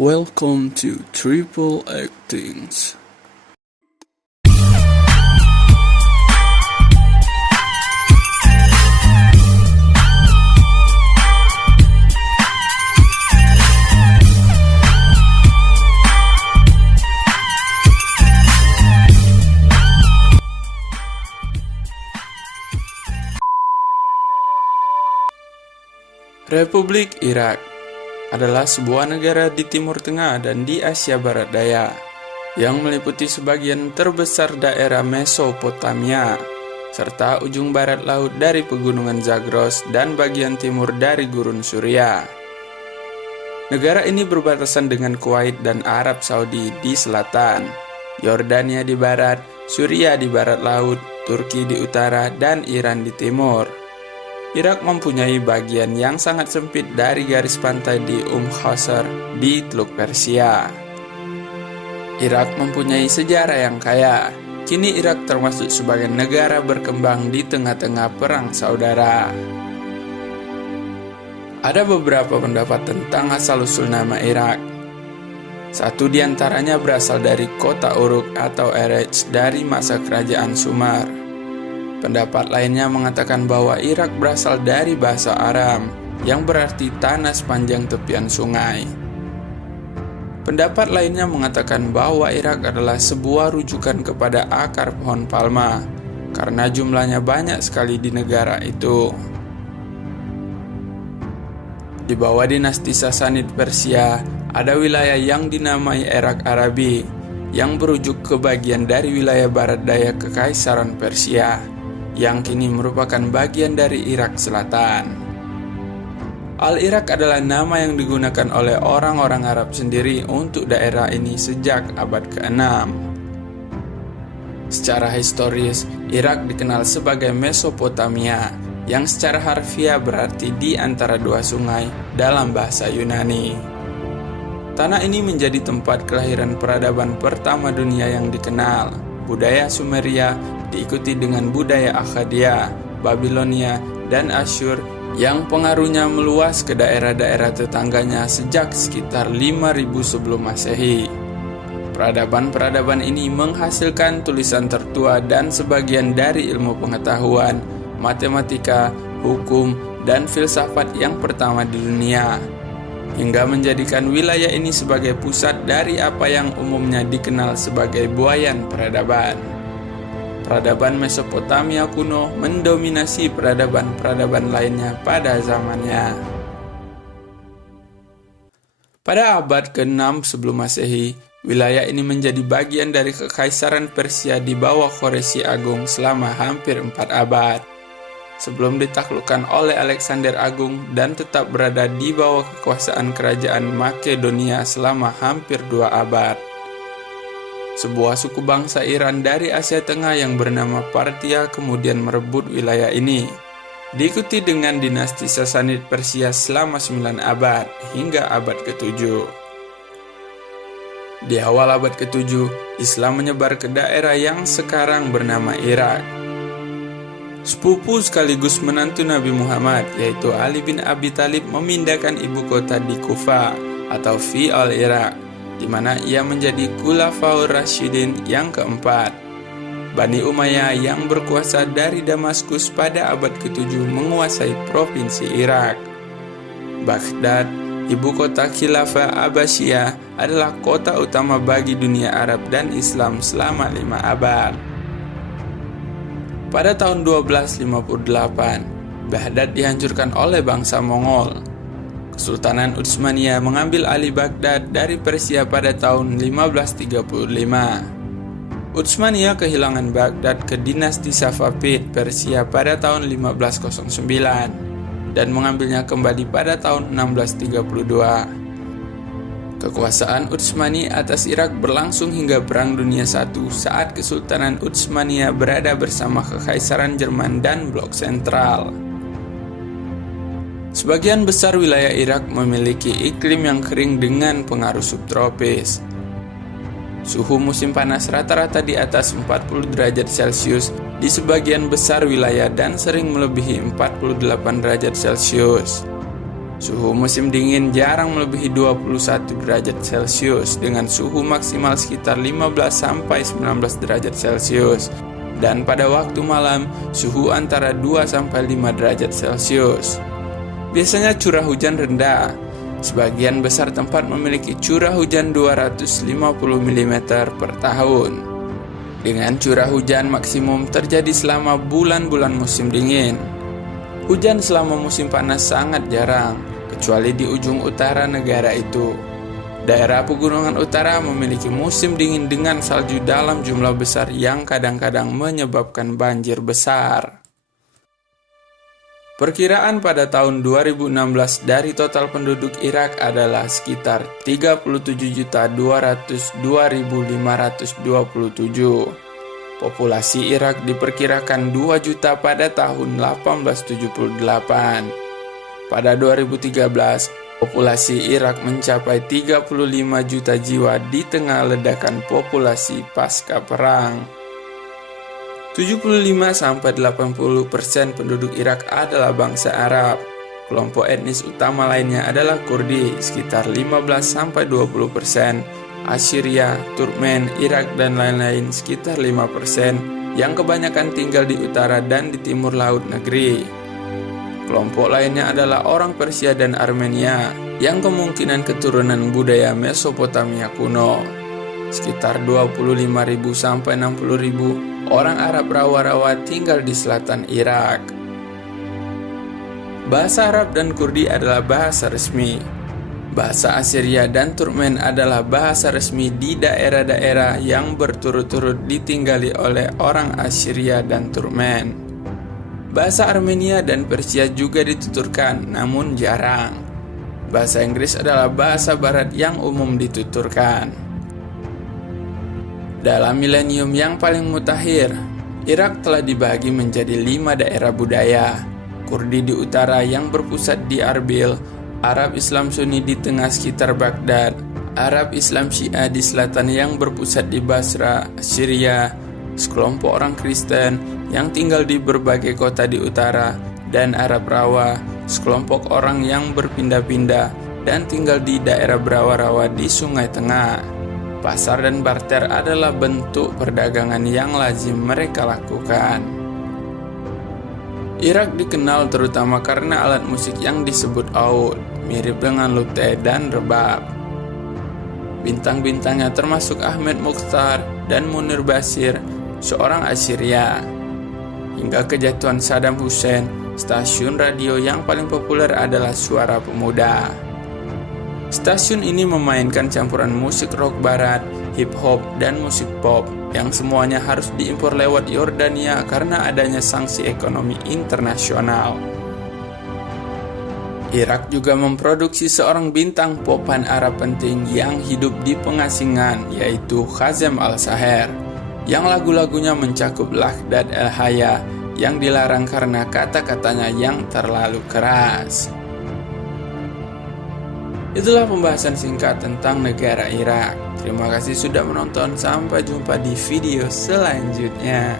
Welcome to Triple Actings. Republik Irak adalah sebuah negara di Timur Tengah dan di Asia Barat Daya yang meliputi sebagian terbesar daerah Mesopotamia serta ujung barat laut dari pegunungan Zagros dan bagian timur dari Gurun Suria. Negara ini berbatasan dengan Kuwait dan Arab Saudi di selatan, Yordania di barat, Suria di barat laut, Turki di utara, dan Iran di timur. Irak mempunyai bagian yang sangat sempit dari garis pantai di Khasar di Teluk Persia. Irak mempunyai sejarah yang kaya. Kini Irak termasuk sebagai negara berkembang di tengah-tengah perang saudara. Ada beberapa pendapat tentang asal-usul nama Irak. Satu di antaranya berasal dari kota Uruk atau Erej dari masa kerajaan Sumer. Pendapat lainnya mengatakan bahwa Irak berasal dari bahasa Aram yang berarti tanah sepanjang tepian sungai. Pendapat lainnya mengatakan bahwa Irak adalah sebuah rujukan kepada akar pohon palma karena jumlahnya banyak sekali di negara itu. Di bawah dinasti Sasanid Persia, ada wilayah yang dinamai Irak Arabi yang berujuk ke bagian dari wilayah barat daya Kekaisaran Persia yang kini merupakan bagian dari Irak Selatan. Al-Irak adalah nama yang digunakan oleh orang-orang Arab sendiri untuk daerah ini sejak abad ke-6. Secara historis, Irak dikenal sebagai Mesopotamia, yang secara harfiah berarti di antara dua sungai dalam bahasa Yunani. Tanah ini menjadi tempat kelahiran peradaban pertama dunia yang dikenal, budaya Sumeria, diikuti dengan budaya Akhadia, Babilonia, dan Asyur yang pengaruhnya meluas ke daerah-daerah tetangganya sejak sekitar 5000 sebelum Masehi. Peradaban-peradaban ini menghasilkan tulisan tertua dan sebagian dari ilmu pengetahuan, matematika, hukum, dan filsafat yang pertama di dunia, hingga menjadikan wilayah ini sebagai pusat dari apa yang umumnya dikenal sebagai buayan peradaban. Peradaban Mesopotamia kuno mendominasi peradaban-peradaban lainnya pada zamannya. Pada abad ke-6 sebelum Masehi, wilayah ini menjadi bagian dari Kekaisaran Persia di bawah Kharesmi Agung selama hampir 4 abad, sebelum ditaklukkan oleh Alexander Agung dan tetap berada di bawah kekuasaan kerajaan Makedonia selama hampir 2 abad. Sebuah suku bangsa Iran dari Asia Tengah yang bernama Parthia kemudian merebut wilayah ini, diikuti dengan dinasti Sasanid Persia selama 9 abad hingga abad ke-7. Di awal abad ke-7, Islam menyebar ke daerah yang sekarang bernama Irak. Sepupu sekaligus menantu Nabi Muhammad, yaitu Ali bin Abi Thalib, memindahkan ibu kota di Kufa atau fi al-Irak, di mana ia menjadi Khulafaur Rasyidin yang keempat. Bani Umayyah yang berkuasa dari Damaskus pada abad ke-7 menguasai provinsi Irak. Baghdad, ibu kota Khilafah Abbasiyah, adalah kota utama bagi dunia Arab dan Islam selama 5 abad. Pada tahun 1258, Baghdad dihancurkan oleh bangsa Mongol. Kesultanan Utsmaniyah mengambil alih Baghdad dari Persia pada tahun 1535. Utsmaniyah kehilangan Baghdad ke dinasti Safavid Persia pada tahun 1509 dan mengambilnya kembali pada tahun 1632. Kekuasaan Utsmani atas Irak berlangsung hingga Perang Dunia I saat Kesultanan Utsmaniyah berada bersama Kekaisaran Jerman dan Blok Sentral. Sebagian besar wilayah Irak memiliki iklim yang kering dengan pengaruh subtropis. Suhu musim panas rata-rata di atas 40 derajat Celcius di sebagian besar wilayah dan sering melebihi 48 derajat Celcius. Suhu musim dingin jarang melebihi 21 derajat Celcius dengan suhu maksimal sekitar 15-19 derajat Celcius. Dan pada waktu malam, suhu antara 2-5 derajat Celcius. Biasanya curah hujan rendah. Sebagian besar tempat memiliki curah hujan 250 mm per tahun. Dengan curah hujan maksimum terjadi selama bulan-bulan musim dingin. Hujan selama musim panas sangat jarang, kecuali di ujung utara negara itu. Daerah pegunungan utara memiliki musim dingin dengan salju dalam jumlah besar yang kadang-kadang menyebabkan banjir besar. Perkiraan pada tahun 2016 dari total penduduk Irak adalah sekitar 37.202.527. Populasi Irak diperkirakan 2 juta pada tahun 1878. Pada 2013, populasi Irak mencapai 35 juta jiwa di tengah ledakan populasi pasca perang. 75-80% penduduk Irak adalah bangsa Arab. Kelompok etnis utama lainnya adalah Kurdi, sekitar 15-20%, Assyria, Turkmen, Irak, dan lain-lain sekitar 5%, yang kebanyakan tinggal di utara dan di timur laut negeri. Kelompok lainnya adalah orang Persia dan Armenia, yang kemungkinan keturunan budaya Mesopotamia kuno. Sekitar 25.000-60.000 orang Arab rawa-rawa tinggal di selatan Irak. Bahasa Arab dan Kurdi adalah bahasa resmi. Bahasa Assyria dan Turkmen adalah bahasa resmi di daerah-daerah yang berturut-turut ditinggali oleh orang Assyria dan Turkmen. Bahasa Armenia dan Persia juga dituturkan, namun jarang. Bahasa Inggris adalah bahasa barat yang umum dituturkan. Dalam milenium yang paling mutakhir, Irak telah dibagi menjadi 5 daerah budaya. Kurdi di utara yang berpusat di Arbil, Arab Islam Sunni di tengah sekitar Baghdad, Arab Islam Syiah di selatan yang berpusat di Basra, Syria, sekelompok orang Kristen yang tinggal di berbagai kota di utara, dan Arab Rawa, sekelompok orang yang berpindah-pindah dan tinggal di daerah berawa-rawa di Sungai Tengah. Pasar dan barter adalah bentuk perdagangan yang lazim mereka lakukan. Irak dikenal terutama karena alat musik yang disebut oud, mirip dengan lute dan rebab. Bintang-bintangnya termasuk Ahmed Mukhtar dan Munir Bashir, seorang Assyria. Hingga kejatuhan Saddam Hussein, stasiun radio yang paling populer adalah Suara Pemuda. Stasiun ini memainkan campuran musik rock barat, hip hop, dan musik pop yang semuanya harus diimpor lewat Yordania karena adanya sanksi ekonomi internasional. Irak juga memproduksi seorang bintang popan Arab penting yang hidup di pengasingan, yaitu Kazem Al-Saher, yang lagu-lagunya mencakup Lakhdad El-Haya yang dilarang karena kata-katanya yang terlalu keras. Itulah pembahasan singkat tentang negara Irak. Terima kasih sudah menonton, sampai jumpa di video selanjutnya.